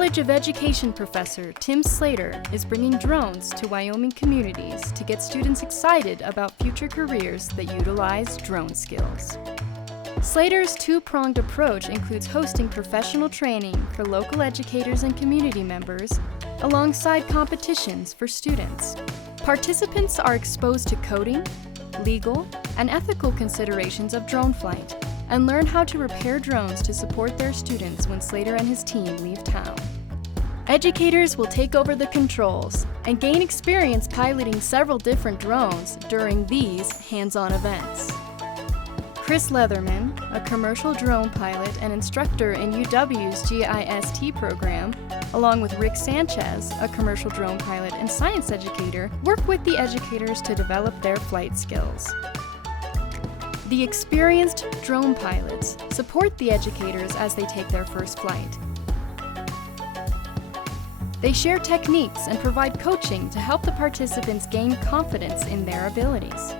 College of Education professor Tim Slater is bringing drones to Wyoming communities to get students excited about future careers that utilize drone skills. Slater's two-pronged approach includes hosting professional training for local educators and community members, alongside competitions for students. Participants are exposed to coding, legal, and ethical considerations of drone flight, and learn how to repair drones to support their students when Slater and his team leave town. Educators will take over the controls and gain experience piloting several different drones during these hands-on events. Chris Leatherman, a commercial drone pilot and instructor in UW's GIST program, along with Rick Sanchez, a commercial drone pilot and science educator, work with the educators to develop their flight skills. The experienced drone pilots support the educators as they take their first flight. They share techniques and provide coaching to help the participants gain confidence in their abilities.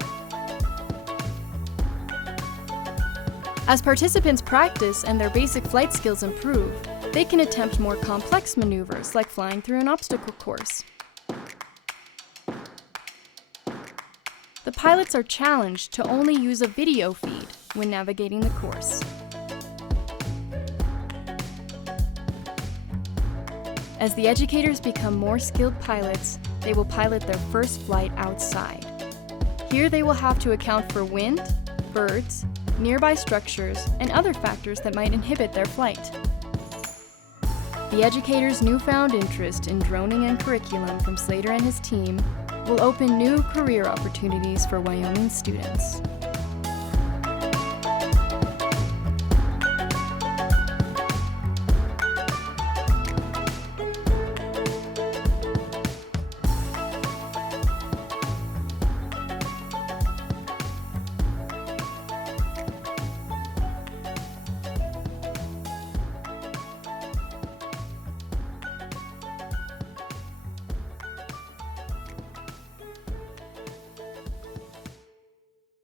As participants practice and their basic flight skills improve, they can attempt more complex maneuvers like flying through an obstacle course. The pilots are challenged to only use a video feed when navigating the course. As the educators become more skilled pilots, they will pilot their first flight outside. Here they will have to account for wind, birds, nearby structures, and other factors that might inhibit their flight. The educators' newfound interest in droning and curriculum from Slater and his team will open new career opportunities for Wyoming students.